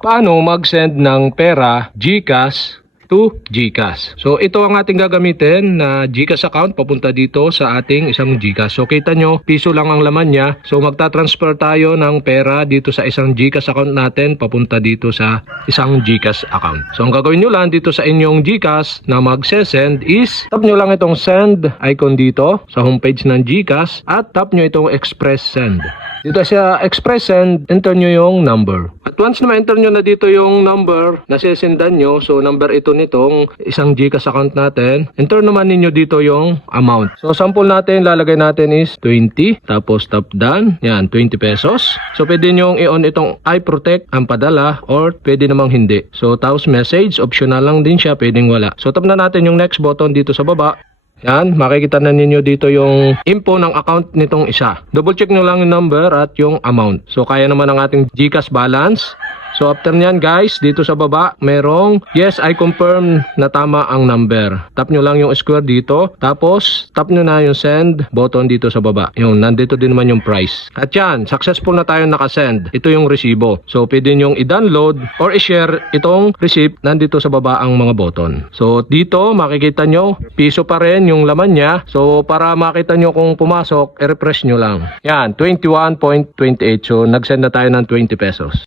Paano mag-send ng pera GCash to GCash? So ito ang ating gagamitin na GCash account papunta dito sa ating isang GCash. So kita nyo, piso lang ang laman niya. So magta-transfer tayo ng pera dito sa isang GCash account natin papunta dito sa isang GCash account. So ang gagawin nyo lang dito sa inyong GCash na mag-send is tap nyo lang itong send icon dito sa homepage ng GCash at tap nyo itong express send. Dito sa express send, enter nyo yung number. At once na ma-enter nyo na dito yung number na sisendan nyo, so number ito nitong isang GCash account natin, enter naman ninyo dito yung amount. So sample natin, lalagay natin is 20, tapos tap done, yan, 20 pesos. So pwede nyo i-on itong iProtect ang padala or pwede namang hindi. So tapos message, optional lang din siya, pwedeng wala. So tap na natin yung next button dito sa baba. Yan, makikita na ninyo dito yung info ng account nitong isa. Double check nyo lang yung number at yung amount. So kaya naman ang ating GCash balance. So after nyan guys, dito sa baba, merong yes, I confirm na tama ang number. Tap nyo lang yung square dito. Tapos, tap nyo na yung send button dito sa baba. Yung, nandito din naman yung price. At yan, successful na tayo nakasend. Ito yung resibo. So pwede nyong i-download or i-share itong receipt. Nandito sa baba ang mga button. So dito, makikita nyo, piso pa rin yung laman niya. So para makita nyo kung pumasok, i-refresh nyo lang. Yan, 21.28. So nagsend na tayo ng 20 pesos.